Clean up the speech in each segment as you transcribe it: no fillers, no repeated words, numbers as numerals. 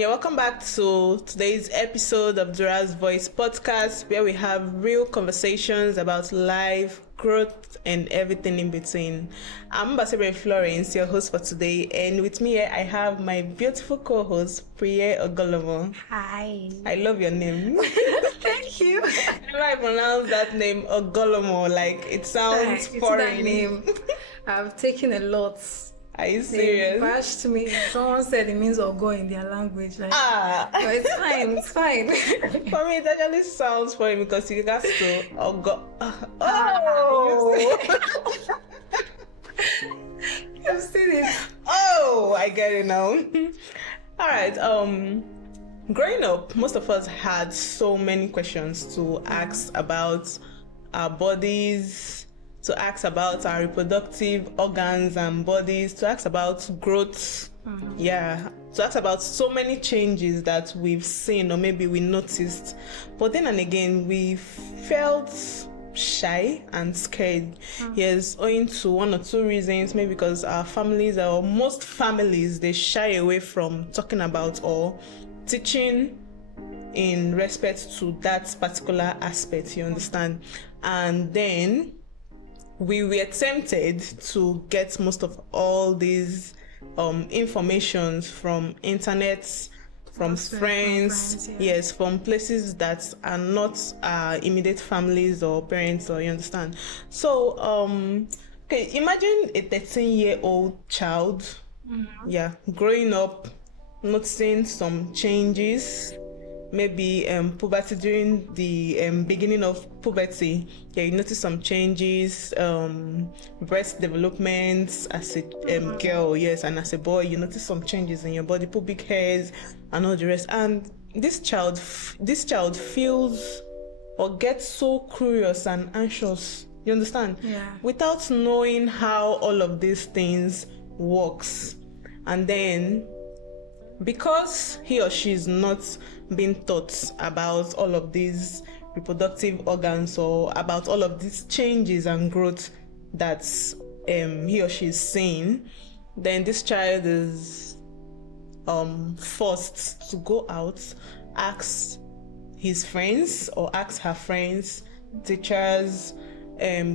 you're welcome back to today's episode of DURA'S Voice podcast, where we have real conversations about life, growth, and everything in between. I'm Ambassador Florence, your host for today, and with me here I have my beautiful co-host, Priya Ogolomo. Hi. I love your name. Thank you. Whenever I pronounce that name, Ogolomo, like it sounds foreign. That name. I've taken a lot. Are you They serious? bashed me. Someone said it means Ogo in their language. Like, but it's fine. It's fine. For me, it actually sounds funny because you got to Ogo. I've seen it. Oh, I get it now. All right. Growing up, most of us had so many questions to ask about our bodies, to ask about our reproductive organs and bodies, to ask about growth. To ask about so many changes that we've seen or maybe we noticed. But then and again, we felt shy and scared. Yes, owing to one or two reasons, maybe because our families, or most families, they shy away from talking about or teaching in respect to that particular aspect, you understand? And then we were tempted to get most of all these information from internet, from friends, yes, from places that are not immediate families or parents, or you understand. So okay, imagine a 13-year-old child, growing up, noticing some changes, maybe puberty, during the beginning of puberty. You notice some changes, breast development as a girl, yes, and as a boy you notice some changes in your body, pubic hairs and all the rest. And this child feels or gets so curious and anxious, you understand, without knowing how all of these things works. And then because he or she is not being taught about all of these reproductive organs or about all of these changes and growth that he or she is seeing, then this child is forced to go out, ask his friends or ask her friends, teachers,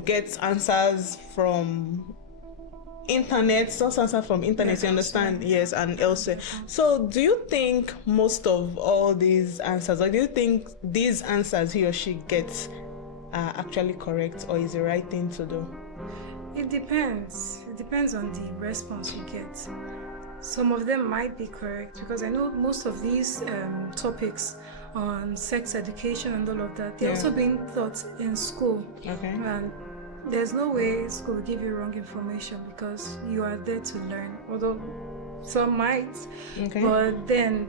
get answers from internet, source answer from internet, you understand, yes, and elsewhere. So do you think most of all these answers, or do you think these answers he or she gets are actually correct, or is the right thing to do? It depends on the response you get. Some of them might be correct, because I know most of these topics on sex education and all of that, they're also being taught in school. And there's no way school will give you wrong information, because you are there to learn, although some might. But then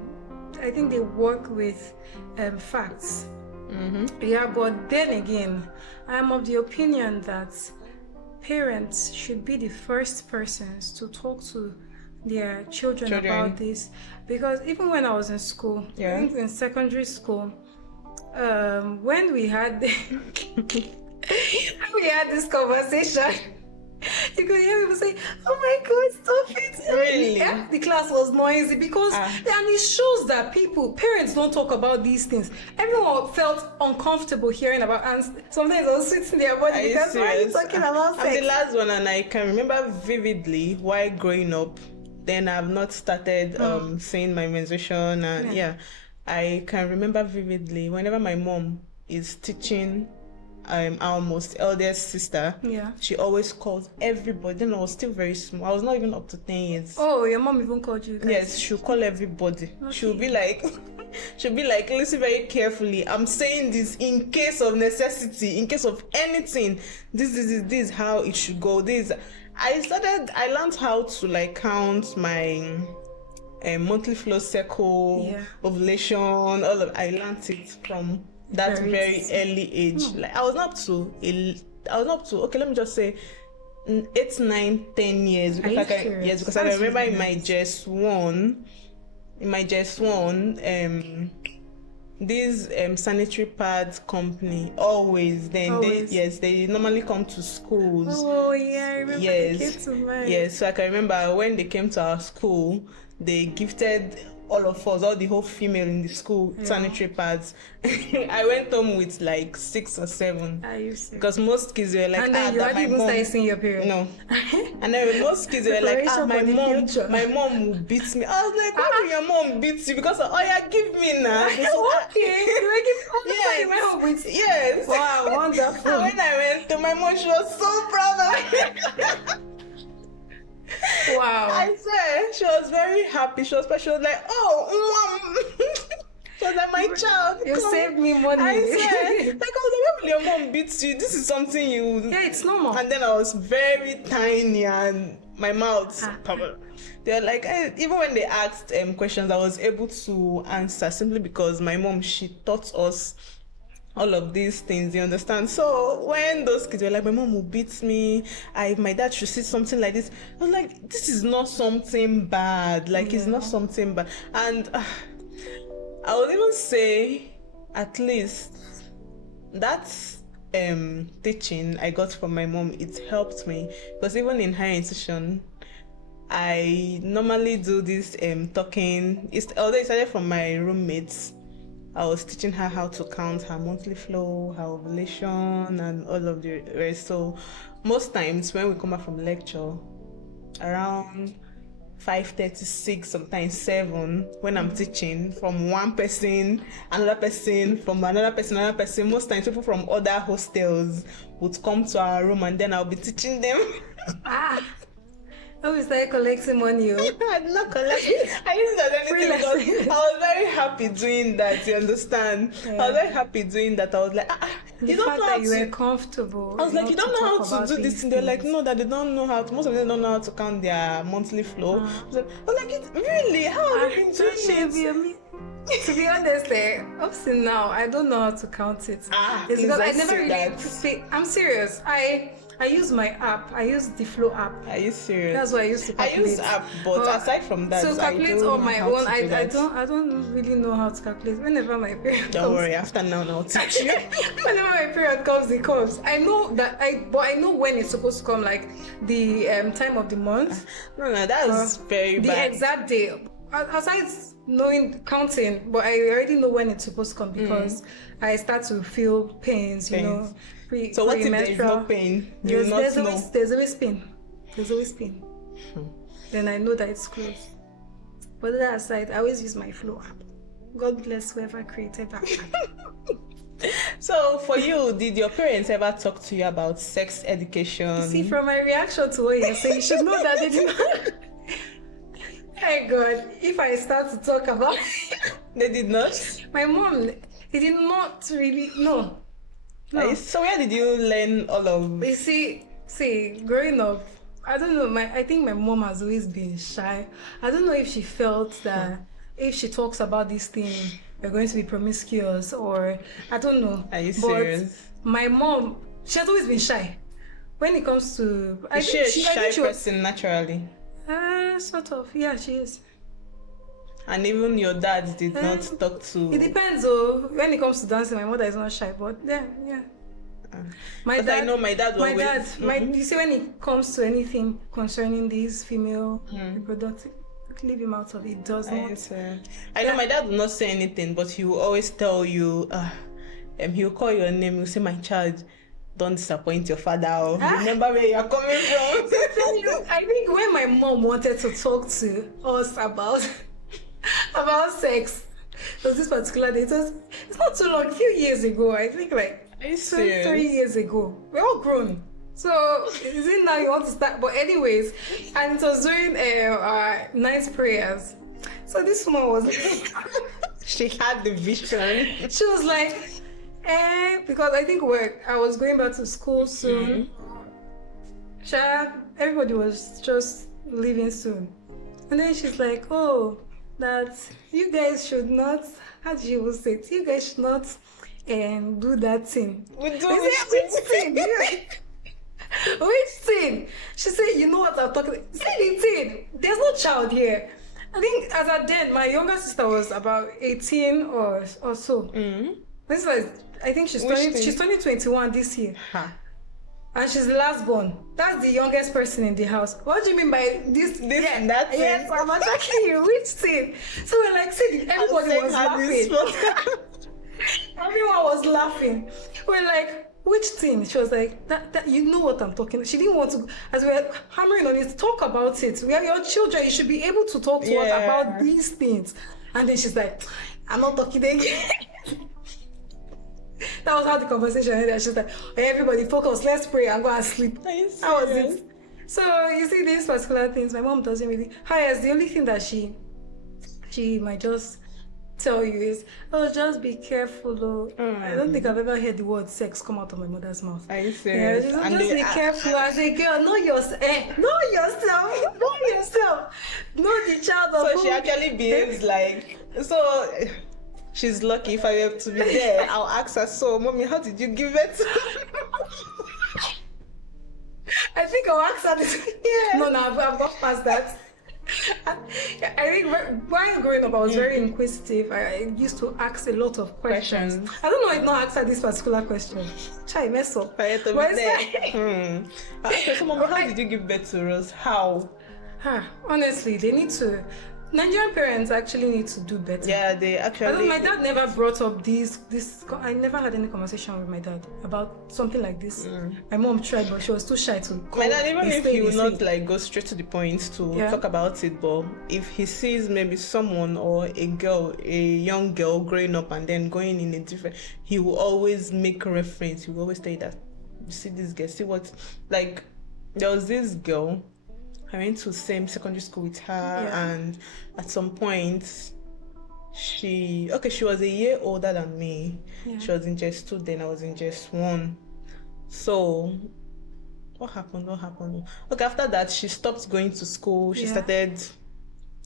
I think they work with facts. But then again, I'm of the opinion that parents should be the first persons to talk to their children about this, because even when I was in school, I think in secondary school, when we had this conversation, you could hear people say, "Oh my God, stop it!" Really? The class was noisy because, and it shows that parents don't talk about these things. Everyone felt uncomfortable hearing about, and sometimes I was sitting there, but because why are you talking about sex? I'm the last one, and I can remember vividly while growing up. Then I've not started seeing my menstruation, and I can remember vividly whenever my mom is teaching our most eldest sister, she always calls everybody. Then I was still very small. I was not even up to 10 years. Oh, your mom even called you guys? Yes, she'll call everybody. She'll be like, listen very carefully. I'm saying this in case of necessity, in case of anything. This is how it should go. I learned how to count my monthly flow cycle, ovulation, I learned it from that very early age. I was not up to okay, let me just say 8, 9, 10 years, because because I remember in my JS1, this sanitary pads company always they normally come to schools. Oh yeah, I remember they came to mine. Yes, so I can remember when they came to our school, they gifted all of us, all the whole female in the school, sanitary pads. I went home with like 6 or 7. Are you serious? Because most kids were like, And then you hadn't even started seeing your period. No. And then most kids were like, Preparation my mom will beat me. I was like, why will your mom beat you? Because give me now. Okay. You were giving Yes. you went home with. Yes. Wow, wonderful. And when I went to my mom, she was so proud of me. Wow. I swear, she was very happy. She was like, oh, mom. She was like, my child. You come." saved me money. I swear. Like, I was like, why will your mom beat you? This is something you. Yeah, it's normal. And then I was very tiny and my mouth. They're like, even when they asked questions, I was able to answer simply because my mom, she taught us all of these things, you understand? So when those kids were like, my mom will beat me, my dad should see something like this, I was like, this is not something bad. Like, it's not something bad. And I would even say, at least, that's teaching I got from my mom, it helped me. Because even in higher institution, I normally do this talking, although it started from my roommates. I was teaching her how to count her monthly flow, her ovulation, and all of the rest. So most times when we come back from lecture, around 5:36, sometimes 7, when I'm teaching, from one person, another person, from another person, most times people from other hostels would come to our room and then I'll be teaching them. Oh, we started collecting money. I did not collect. I didn't do anything because I was very happy doing that. You understand? Yeah. I was very happy doing that. I was like, you don't know how you were comfortable. I was like, you don't know how to do this. And they're like, no, that they don't know how to. Most of them don't know how to count their monthly flow. I was like, really? How have you been doing it? To be honest, up to now, I don't know how to count it. It's because I never really. I'm serious. I use my app. I use the Flow app. Are you serious? That's what I use to calculate. I use app, but aside from that, to calculate on my own, I don't really know how to calculate. Whenever my period comes, don't worry. After now, I'll teach you. Whenever my period comes, it comes. I know that but I know when it's supposed to come, like the time of the month. No, that is very bad. The exact day. Aside knowing counting, but I already know when it's supposed to come because I start to feel pains. You know. So what if there is no pain? There's always pain. There's always pain. Then I know that it's close. But that aside, I always use my Flow app. God bless whoever created that app. So for you, did your parents ever talk to you about sex education? See, from my reaction to what you say, you should know that they did not. Hey God, if I start to talk about they did not? My mom, they did not really, no. So where did you learn all of? You see, growing up, I don't know. I think my mom has always been shy. I don't know if she felt that if she talks about this thing, we're going to be promiscuous, or I don't know. Are you serious? But my mom, she has always been shy. When it comes to, Is she a shy person naturally? Sort of. Yeah, she is. And even your dad did not talk to. It depends, though. When it comes to dancing, my mother is not shy, but yeah. My dad. I know my dad. You see, when it comes to anything concerning these female reproductive, leave him out of it. Does not. I know my dad will not say anything, but he will always tell you. He will call your name. He will say, "My child, don't disappoint your father. Remember where you are coming from." I think when my mom wanted to talk to us about sex, there was this particular day. It's not too long, a few years ago. I think like 3 years ago. We're all grown. So is it now you want to start? But anyways, and it was during our night prayers. So this woman was she had the vision. She was like, because I think I was going back to school soon. Everybody was just leaving soon. And then she's like, oh, that you guys should not, how do you say it? You guys should not do that thing. Which thing? Which thing? She said, you know what I'm talking about? Say the thing. There's no child here. I think as at then, my younger sister was about 18 or so. This was, I think she's turning 21 this year. and she's the last born. That's the youngest person in the house. What do you mean by this? And that thing? Yes, I'm attacking you. Which thing? So we're like, see, everybody was laughing. Everyone was laughing. We're like, which thing? She was like, that you know what I'm talking. She didn't want to, as we were hammering on it, talk about it. We are your children. You should be able to talk to us about these things. And then she's like, I'm not talking again. That was how the conversation ended. She's like, hey, everybody focus, let's pray and go and sleep. Are you That was serious? it. So you see these particular things, my mom doesn't really. Yes, the only thing that she might just tell you is, oh, just be careful. Though. I don't think I've ever heard the word sex come out of my mother's mouth. Are you serious? Yeah, just be careful. As a girl, know yourself. Know yourself. Know yourself. Know the child of So she actually behaves like so. She's lucky. If I have to be there, I'll ask her. So, mommy, how did you give it? I think I'll ask her this. Yeah. No, I've got past that. I think while growing up, I was very inquisitive. I used to ask a lot of questions. I don't know if not answer this particular question. Try mess up. I have to be there. Okay, so, mommy, how did you give birth to Rose? How? Honestly, they need to. Nigerian parents actually need to do better. Yeah, they actually. My dad never brought up this. I never had any conversation with my dad about something like this. My mom tried, but she was too shy to. My dad, even if he will not like go straight to the point to talk about it, but if he sees maybe someone or a young girl growing up and then going in a different, he will always make reference. He will always say that, you see this girl, see what, like, there was this girl. I went to same secondary school with her, and at some point, she was a year older than me. Yeah. She was in just 2, then I was in just 1. So, what happened? Okay, after that, she stopped going to school. She started,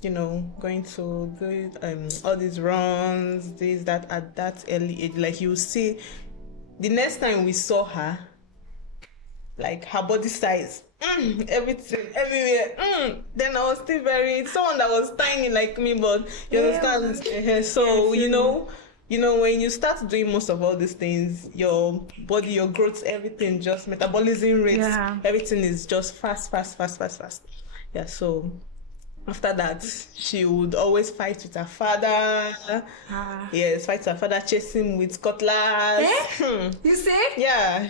going to do all these runs, this, that, at that early age. Like, you see, the next time we saw her, like, her body size, everything, everywhere. Then I was still someone that was tiny like me, but you understand. So when you start doing most of all these things, your body, your growth, everything, just metabolism rates, everything is just fast. Yeah. So after that, she would always fight with her father. Yes, fight with her father, chase him with cutlass. You see? Yeah,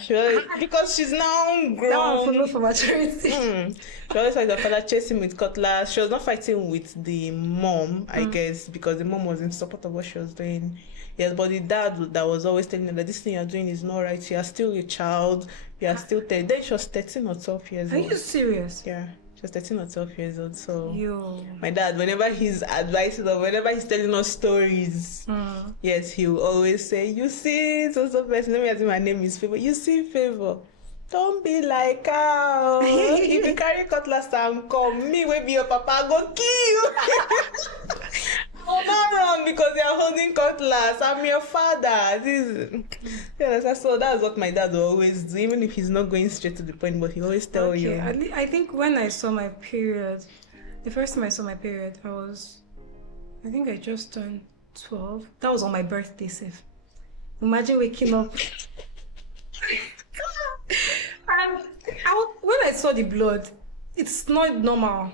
because she's now grown. That one for maturity. She always fight with her father, chase him with cutlass. She was not fighting with the mom, I guess, because the mom was in support of what she was doing. Yes, but the dad that was always telling her that this thing you're doing is not right. You are still a child. You are still 10. Then she was 13 or 12 years old. Are you serious? Yeah. She was 13 or 12 years old, so my dad, whenever he's advising or whenever he's telling us stories, yes, he will always say, you see, so person, let me ask you, my name is Favor. You see, Favor, don't be like her. If you carry cutlass and come, me will be your papa, I go kill you. Oh, not wrong because you're holding cutlass. I'm your father. So that's what my dad will always do, even if he's not going straight to the point, but he always tell you. I think when I saw my period, the first time I saw my period, I think I just turned 12. That was on my birthday, safe. Imagine waking up. And when I saw the blood, it's not normal.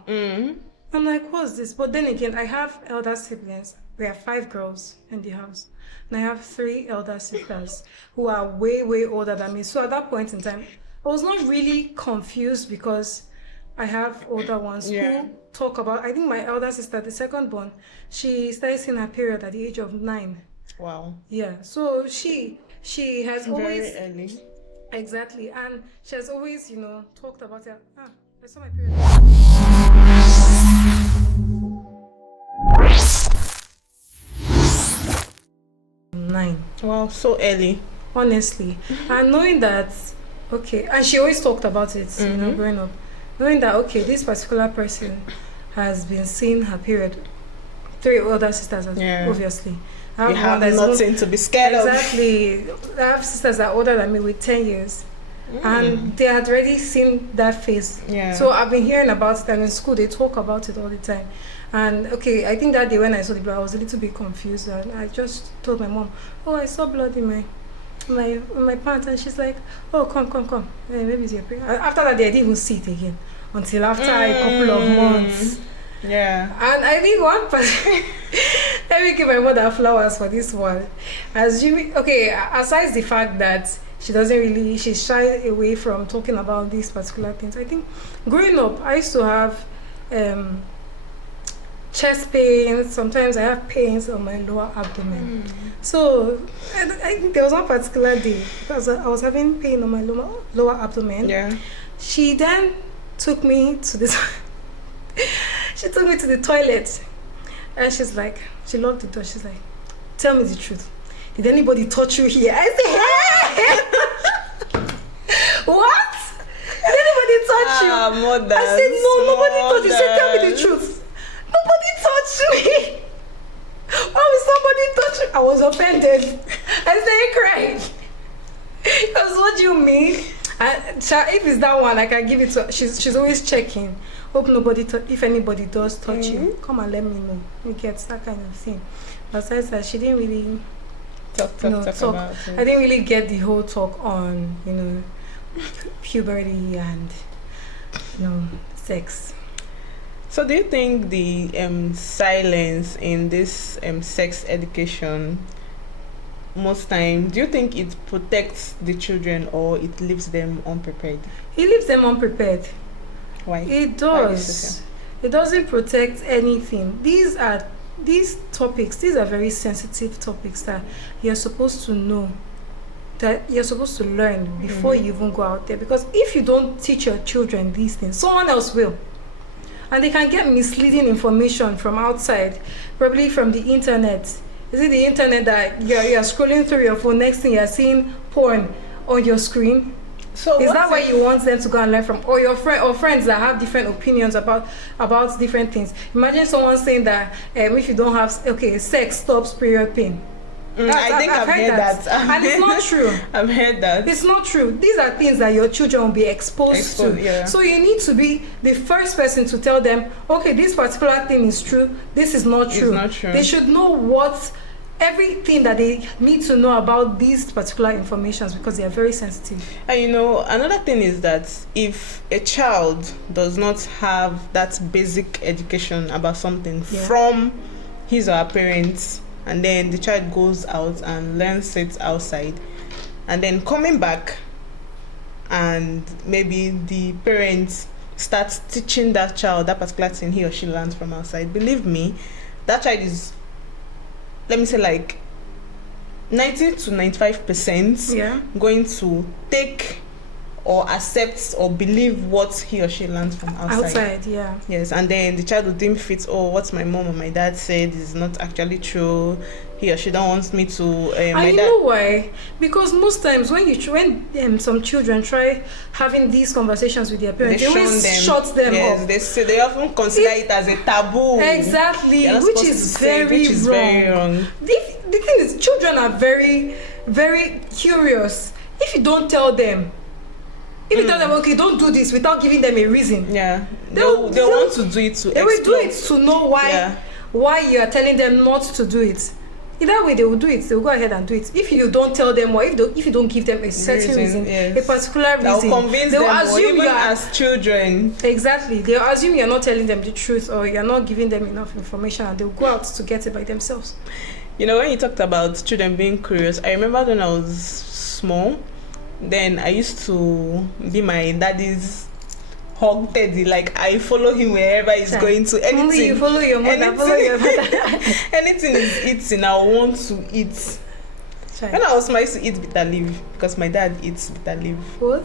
I'm like, what's this? But then again, I have elder siblings. We have 5 girls in the house. And I have 3 elder sisters who are way, way older than me. So at that point in time, I was not really confused because I have older ones who talk about, I think my elder sister, the second born, she started seeing her period at the age of 9. Wow. Yeah. So she has always... Very early. Exactly. And she has always, talked about it. I saw my period. 9. Wow, so early. Honestly. And knowing that, and she always talked about it, growing up. Knowing that, this particular person has been seeing her period. 3 older sisters, obviously. You have nothing to be scared of. Exactly. I have sisters that are older than me with 10 years. And they had already seen that phase. So I've been hearing about it, and in school they talk about it all the time. And I think that day when I saw the blood, I was a little bit confused, and I just told my mom, I saw blood in my pants, and she's like, "Oh, come. Maybe it's your period." After that, day, I didn't even see it again until after a couple of months. Yeah. And I think one person, let me give my mother flowers for this one. Assuming, okay, aside the fact that she's shy away from talking about these particular things. I think growing up, I used to have chest pains. Sometimes I have pains on my lower abdomen. So I think there was one particular day because I was having pain on my lower abdomen. Yeah. She then took me to this. She took me to the toilet, and she locked the door. She's like, "Tell me the truth. Did anybody touch you here?" I said, "Hey!" What? Did anybody touch you? Mother, I said, "No, nobody touched you." She said, "Tell me the truth. Nobody touched me. Why would somebody touch you?" I was offended. I started crying. Because what do you mean? If it's that one, I can give it to her. She's always checking. Hope if anybody does touch you, come and let me know. You get that kind of thing. Besides that, she didn't really talk about it. I didn't really get the whole talk on, puberty and, sex. So do you think the silence in this sex education, most time, do you think it protects the children or it leaves them unprepared? It leaves them unprepared. Why? It does. It doesn't protect anything. These topics, these are very sensitive topics that you're supposed to know, that you're supposed to learn before you even go out there. Because if you don't teach your children these things, someone else will. And they can get misleading information from outside, probably from the internet. Is it the internet that you're scrolling through your phone, next thing you're seeing porn on your screen? So is that why you want them to go and learn from? Or your friends that have different opinions about different things? Imagine someone saying that if you don't have sex stops period pain. I think I've heard that. And it's not true. I've heard that. It's not true. These are things that your children will be exposed to. Yeah. So you need to be the first person to tell them, okay, this particular thing is true, this is not true. It's not true. They should know everything that they need to know about these particular informations, because they are very sensitive. And another thing is that if a child does not have that basic education about something from his or her parents, and then the child goes out and learns it outside, and then coming back and maybe the parents starts teaching that child that particular thing he or she learns from outside, believe me, that child is, let me say, like 90 to 95% going to take or accept or believe what he or she learns from outside. Yes, and then the child will deem fit, what my mom or my dad said is not actually true. He or she don't want me to. Know why? Because most times when some children try having these conversations with their parents, they always shut them up. They often consider it as a taboo. Exactly, which is very wrong. The thing is, children are very, very curious. If you don't tell them, okay, don't do this without giving them a reason. Yeah, they'll want to do it to. They will do it to know why you are telling them not to do it. Either way, they will do it. They will go ahead and do it. If you don't tell them, or if you don't give them a certain reason, a particular reason, they'll convince them. Assume you are as children. Exactly, they'll assume you're not telling them the truth, or you're not giving them enough information, and they'll go out to get it by themselves. When you talked about children being curious, I remember when I was small. Then I used to be my daddy's hog teddy. Like, I follow him wherever he's going to. Anything. Only you follow your mother, follow your mother. Anything is eating, I want to eat. When I was small, I used to eat bitter leaf because my dad eats bitter leaf. What?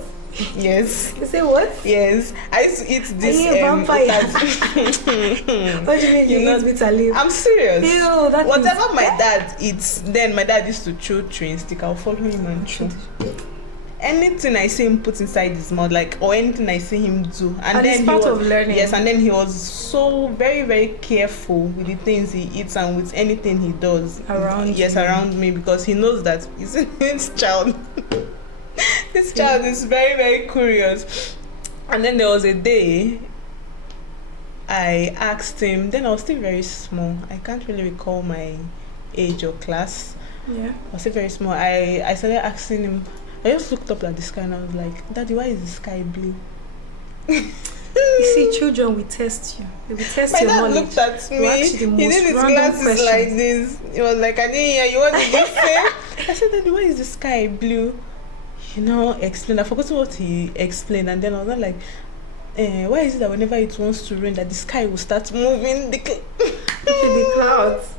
Yes. You say what? Yes. I used to eat this. Are you a vampire? What do you mean you eat bitter leaf? I'm serious. Ew, whatever my dad eats, then my dad used to chew chewing stick. I'll follow him and chew. Anything I see him put inside his mouth, or anything I see him do, and then it's part of learning. Yes, and then he was so very, very careful with the things he eats and with anything he does around me, because he knows that this child is very, very curious. And then there was a day I asked him. Then I was still very small. I can't really recall my age or class. Yeah. I was still very small. I started asking him. I just looked up at the sky and I was like, Daddy, why is the sky blue? You see, children will test you. They will test My your dad knowledge. looked at They will me. ask you the He most did his random glasses questions. like this. He was like, I didn't hear you. What did you say? I said, Daddy, why is the sky blue? You know, explain. I forgot what he explained, and then I was not like, why is it that whenever it wants to rain, that the sky will start moving? Okay, the clouds.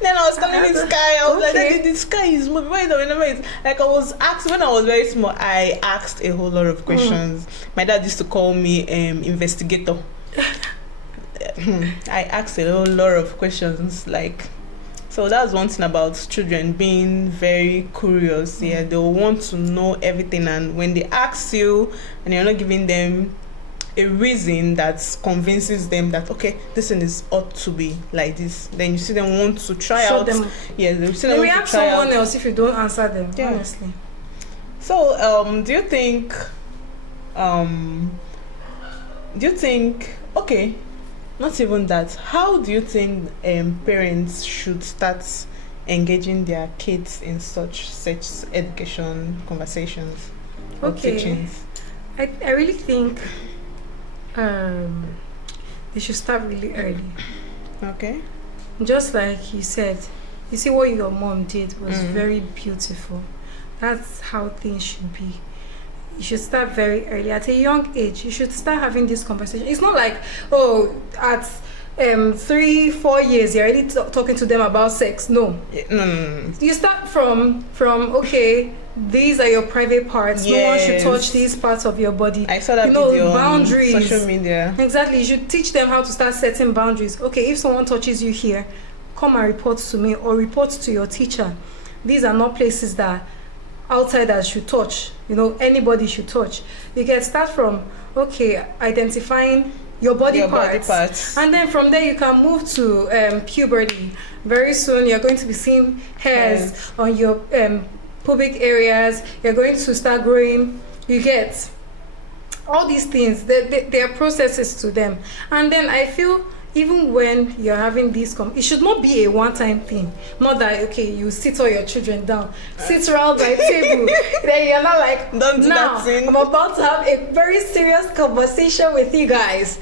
Then I was calling the sky. I was like, Okay. Daddy, the sky is moving. Why is it whenever it's like I was asked when I was very small? I asked a whole lot of questions. My dad used to call me investigator. I asked a whole lot of questions, like, so that's one thing about children being very curious. Yeah, they'll want to know everything, and when they ask you and you're not giving them a reason that convinces them that okay, this thing is ought to be like this, then you see them want to try Show out. them. Yeah, they see They them will want ask to try someone out. else if you don't answer them. Yeah. Honestly. So, do you think, okay, not even that, how do you think parents should start engaging their kids in such sex education conversations or Okay. teachings? I really think they should start really early. Okay. Just like you said, you see what your mom did was Mm. very beautiful. That's how things should be. You should start very early. At a young age, you should start having this conversation. It's not like, oh, at 3-4 years, you're already talking to them about sex. No. Yeah, no. You start from okay, these are your private parts. No one should Yes. touch these parts of your body. I saw that You know, video boundaries. on social media. Exactly. You should teach them how to start setting boundaries. Okay, if someone touches you here, come and report to me or report to your teacher. These are not places that outsiders should touch. You know, anybody should touch. You can start from okay, identifying your body parts. And then from there you can move to puberty. Very soon you're going to be seeing hairs Yes. on your pubic areas. You're going to start growing. You get all these things. There are processes to them. And then I feel even when you're having this, it should not be a one-time thing. Not that okay, you sit all your children down, sit around my table. Then you're not like, Don't do now that thing. I'm about to have a very serious conversation with you guys.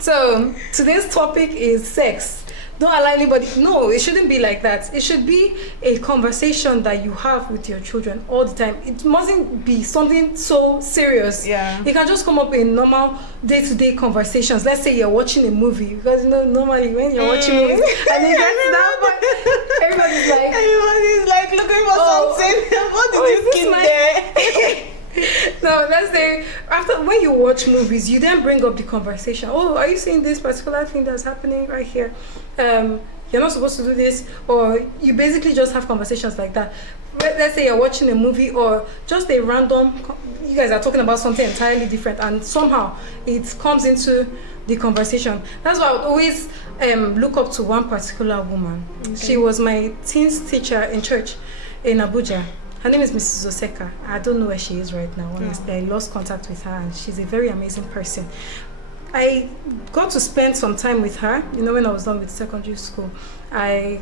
So today's topic is sex. Don't allow anybody. No, it shouldn't be like that. It should be a conversation that you have with your children all the time. It mustn't be something so serious. Yeah. You can just come up in normal day-to-day conversations. Let's say you're watching a movie, because you know normally when you're watching movies and you get to that point, everybody's like looking for Oh. something. What Oh, did is you this keep my- there? no, let's say after when you watch movies, you then bring up the conversation. Oh, are you seeing this particular thing that's happening right here? You're not supposed to do this, or you basically just have conversations like that. Let's say you're watching a movie or just a random. You guys are talking about something entirely different, and somehow it comes into the conversation. That's why I would always look up to one particular woman. Okay. She was my teens teacher in church in Abuja. Her name is Mrs. Oseka. I don't know where she is right now, honestly. I lost contact with her, and she's a very amazing person. I got to spend some time with her, you know, when I was done with secondary school. I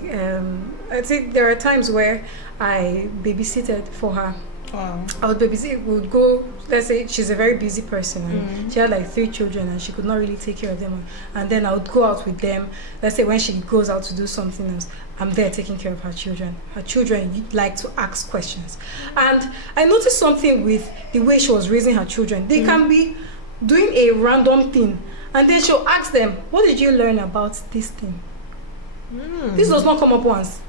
think there are times where I babysitted for her. Wow. I would babysit, would go, let's say she's a very busy person and she had like 3 children and she could not really take care of them. And then I would go out with them. Let's say when she goes out to do something else, I'm there taking care of her children. Her children like to ask questions. And I noticed something with the way she was raising her children. They can be doing a random thing and then she'll ask them, what did you learn about this thing? This does not come up once.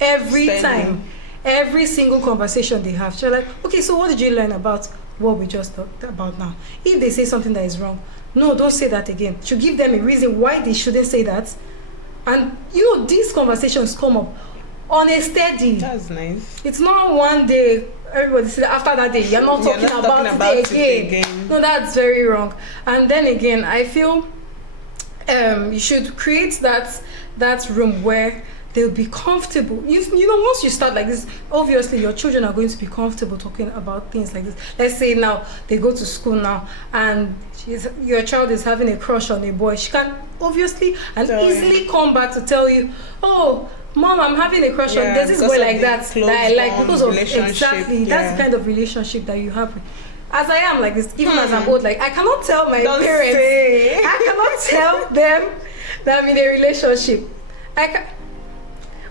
Every time. Every single conversation they have, she's like, okay, so what did you learn about what we just talked about now? If they say something that is wrong, no, don't say that again. She'll give them a reason why they shouldn't say that. And you know, these conversations come up on a steady. That's nice. It's not one day, everybody says after that day, you're not talking about it again. No, that's very wrong. And then again, I feel you should create that room where they'll be comfortable. You know, once you start like this, obviously your children are going to be comfortable talking about things like this. Let's say now they go to school now and your child is having a crush on a boy. She can obviously and easily come back to tell you, oh, Mom, I'm having a crush on Yeah, there's this because boy of like the that close I like bond because of relationship, exactly that's yeah. the kind of relationship that you have. As I am like this, even as I'm old, like I cannot tell my Don't parents, say. I cannot tell them that I'm in a relationship.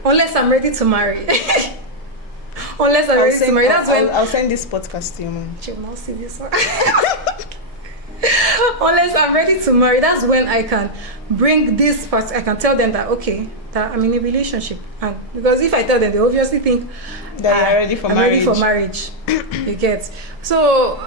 Unless I'm ready to marry. Unless I'm ready to marry. That's when I'll send this podcast to you, Mom. she will not see this one. Unless I'm ready to marry, that's when I can bring this part. I can tell them that okay, that I'm in a relationship, and because if I tell them, they obviously think That you're ready for I'm marriage. ready for marriage. You get so.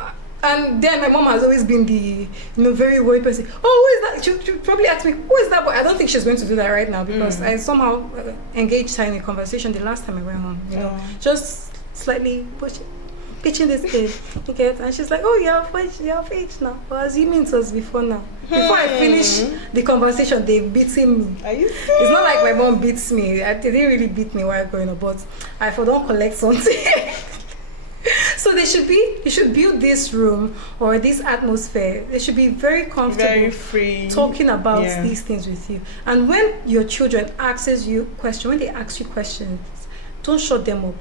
And then my mom has always been the very worried person. Oh, who is that? She probably asked me, who is that boy? I don't think she's going to do that right now because I somehow engaged her in a conversation the last time I went home. Just slightly pitching this kid. You get, and she's like, oh, you're of age now. Well, assuming it was before now. Before I finish the conversation, they're beating me. Are you serious? It's not like my mom beats me. They didn't really beat me while growing up, but I don't collect something. So you should build this room or this atmosphere. They should be very comfortable, very free, talking about these things with you. And when your children asks you questions, when they ask you questions, don't shut them up,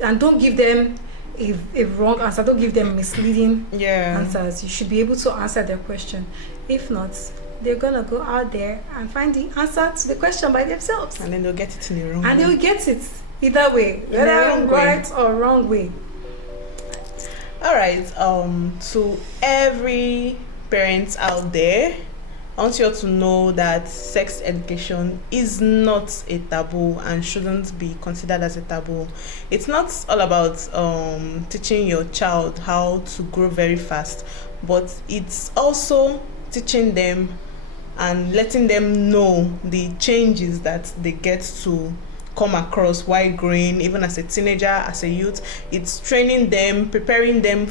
and don't give them a wrong answer. Don't give them misleading answers. You should be able to answer their question. If not, they're gonna go out there and find the answer to the question by themselves, and then they'll get it in the wrong and way. they'll get it either way, whether right or wrong way. All right, to every parent out there, I want you all to know that sex education is not a taboo and shouldn't be considered as a taboo. It's not all about teaching your child how to grow very fast, but it's also teaching them and letting them know the changes that they get to come across while growing, even as a teenager, as a youth. It's training them, preparing them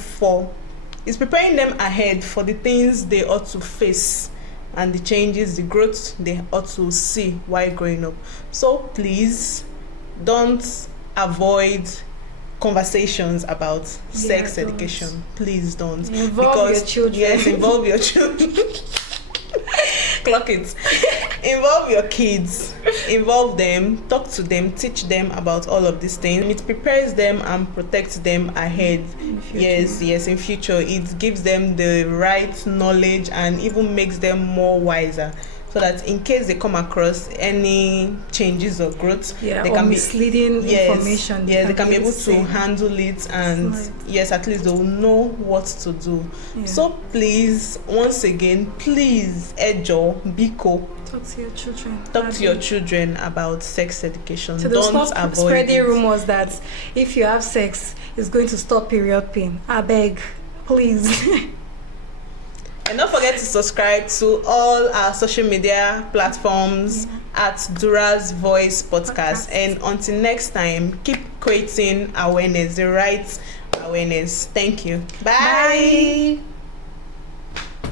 ahead for the things they ought to face and the changes, the growth they ought to see while growing up. So please don't avoid conversations about sex education. Please don't. Involve your children. Yes, involve your children. Clock it. Involve your kids, involve them, talk to them, teach them about all of these things. It prepares them and protects them ahead. Yes, in future. It gives them the right knowledge and even makes them more wiser, so that in case they come across any changes or growth, they can misleading information. They can be able to handle it, and at least they'll know what to do. So please, once again, please, Ejo, Biko, talk to your children about sex education. So don't stop avoid spreading rumors that if you have sex, it's going to stop period pain. I beg, please. And don't forget to subscribe to all our social media platforms at DURA'S Voice Podcast. And until next time, keep creating awareness, the right awareness. Thank you. Bye.